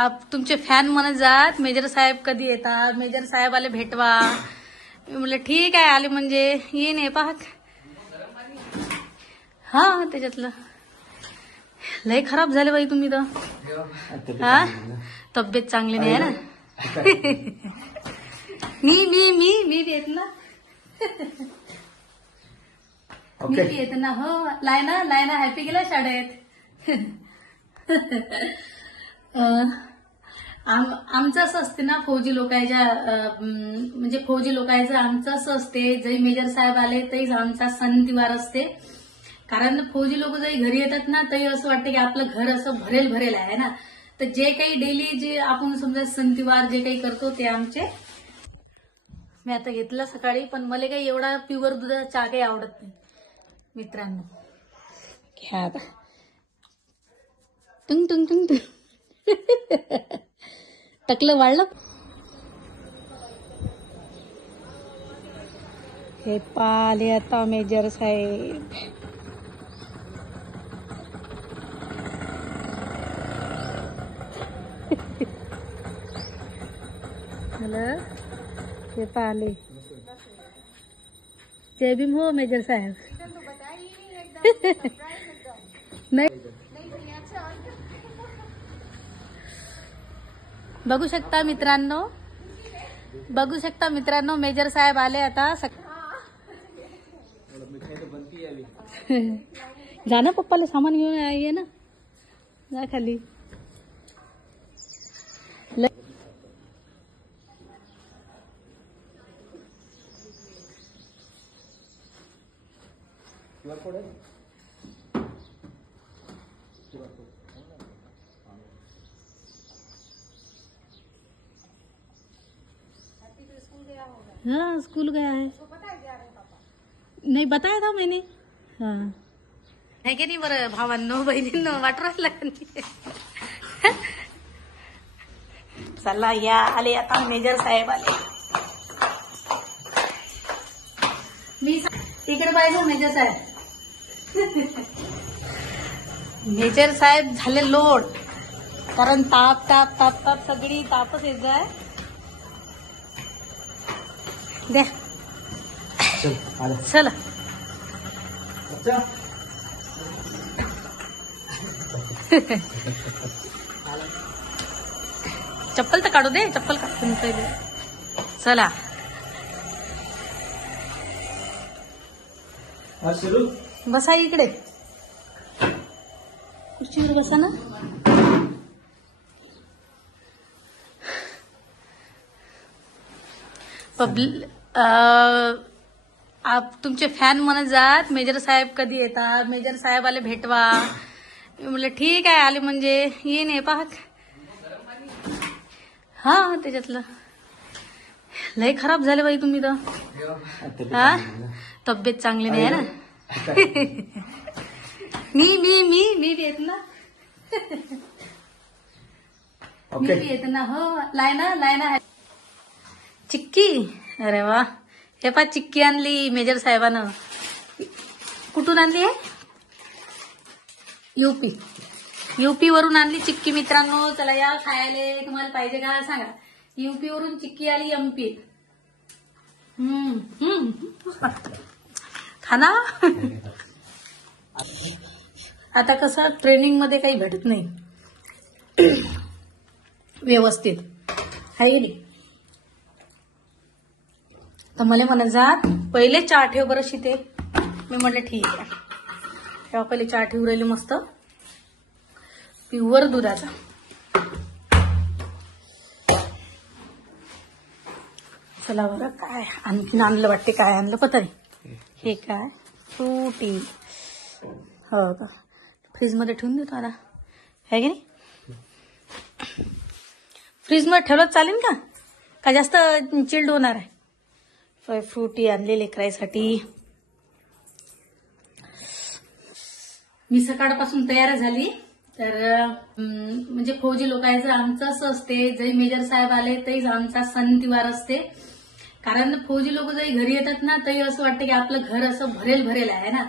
आप तुमचे फॅन म्हणत जात मेजर साहेब कधी येतात, मेजर साहेबाला भेटवा. मी म्हणलं ठीक आहे, आले म्हणजे येईन. हे पाहत हा त्याच्यातलं लय खराब झाले बाई तुम्ही तर. हा तब्येत चांगली नाही आहे ना. मी येत ना. मी येत ना. हो लायना हॅपी गेला शाळेत. आमचं असं असते ना फौजी लोकांच्या, म्हणजे फौजी लोकांचं आमचं असं असते, जरी मेजर साहेब आले तरी आमचा सण तिवार असते. कारण फौजी लोक जरी घरी येतात ना तरी असं वाटतं की आपलं घर असं भरेल आहे ना. तर जे काही डेली जे आपण समजा सण तिवार जे काही करतो ते आमचे. मी आता घेतलं सकाळी, पण मला काही एवढा प्युअर दुधाचा चहा काही आवडत नाही मित्रांनो. घ्या आता. टुंग टुंग टुंग टुंग. टकलं वाढलं. हे पाले आता मेजर साहेब. हे पाले. जय भीम हो मेजर साहेब. नाही बघू शकता मित्रांनो मेजर साहेब आले आता. जा ना पप्पाला सामान घेऊन ये ना. जा खाली. हाँ स्कूल गया है. नहीं बताया था मैंने. हाँ है की नाही बरं भावांनो बहिणींनो वाटू लागली. चला या आले आता मेजर साहेब आले. मी तिकडे पाहिजे मेजर साहेब. मेजर साहेब झाले लोड. कारण ताप सगळी तापच येत जाय. दे चला. चप्पल तर काढू दे. चप्पल काढून पहिले. चला बसा इकडे. खुर्चीवर बसा ना. आप तुमचे फॅन म्हणत जात मेजर साहेब कधी येतात, मेजर साहेबाला भेटवा. मी म्हणलं ठीक आहे, आले म्हणजे येईन. हे पाहत हा त्याच्यातलं लय खराब झाले बाई तुम्ही तर. हा तब्येत चांगली नाही आहे ना. मी येत ना. मी येत ना. हो लायना चिक्की. अरे वा. हे पा चिक्की आणली मेजर साहेबानं. कुठून आणली आहे? युपी वरून आणली चिक्की मित्रांनो. चला या खायला. तुम्हाला पाहिजे का सांगा. युपी वरून चिक्की आली एमपी. खाना. आता कसं ट्रेनिंग मध्ये काही भेटत नाही व्यवस्थित आहे की नाही. तर मला म्हणत जात पहिले चहा ठेव बरं शिते. मी म्हटलं ठीक आहे. तेव्हा पहिले चहा ठेवू राहिली मस्त प्युअर दुधाचा. चला बरं काय आणखीन आणलं वाटते. काय आणलं पता नाही. हे काय फ्रुटी. हो का फ्रीज मध्ये ठेवून देतो आता. आहे की नाही. फ्रीज मध्ये ठेवलं चालेल का जास्त चिल्ड होणार आहे. फ्रुटी आणले लेकरासाठी. मी सकाळपासून तयार झाली. तर म्हणजे फौजी लोकांचं आमचं असं असते, जरी मेजर साहेब आले तरी आमचा सण तिवार असते. कारण फौजी लोक जरी घरी येतात ना तरी असं वाटतं की आपलं घर असं भरेल आहे ना.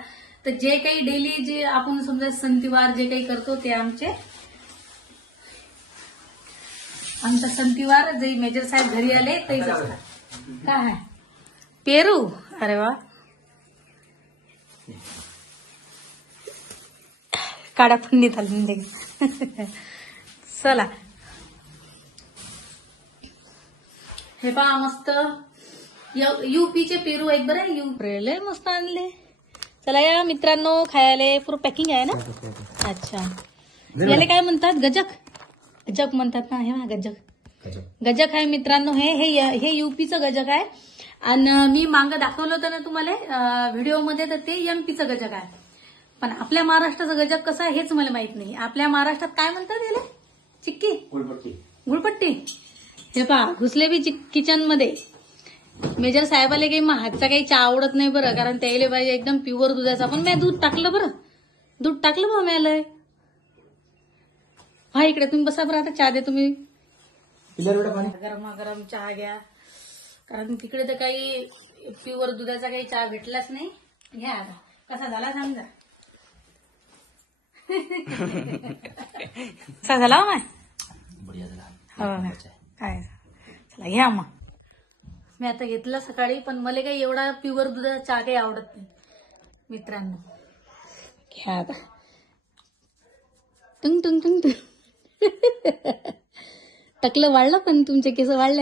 तर जे काही डेली जे आपण समजा सण तिवार जे काही करतो ते आमचे. आमचा सणतीवार जे मेजर साहेब घरी आले तेच असतात. काय आहे पेरू? अरे वा, काढा फंडीत आले दे. चला हे पहा मस्त यूपीचे पेरू आहेत बरं. लय मस्त आणले. चला या मित्रांनो खायला. पूर्ण पॅकिंग आहे ना. अच्छा याला काय म्हणतात? गजक. गजक म्हणतात ना. हे ना गजक. गजक आहे मित्रांनो. हे यूपीचं गजक आहे. आणि मी मागं दाखवलं होतं ना तुम्हाला व्हिडिओमध्ये, तर ते एमपीचं गजक आहे. पण आपल्या महाराष्ट्राचं गजक कसं आहे हेच मला माहित नाही. आपल्या महाराष्ट्रात काय म्हणतात याला? चिक्की, गुळपट्टी. हे पहा घुसले बी किचन मध्ये. मेजर साहेबाला काही हातचा काही चहा आवडत नाही बरं, कारण त्याला पाहिजे एकदम प्युअर दुधाचा. पण मी दूध टाकलं बरं, दूध टाकलं बा म्यालय. हा इकडे तुम्ही बसा बरं. आता चहा दे तुम्ही. गरमागरम चहा घ्या, कारण तिकडे तर काही प्युअर दुधाचा काही चहा भेटलाच नाही. घ्या आता. कसा झाला सांगा. कसा झाला हो काय? चला घ्या मग. मी आता घेतला सकाळी, पण मला काही एवढा प्युअर दुधाचा चहा काही आवडत नाही मित्रांनो. घ्या आता. टुंग टुंग टुंग टुंग. टकलं वाढलं पण तुमचे केस वाढले.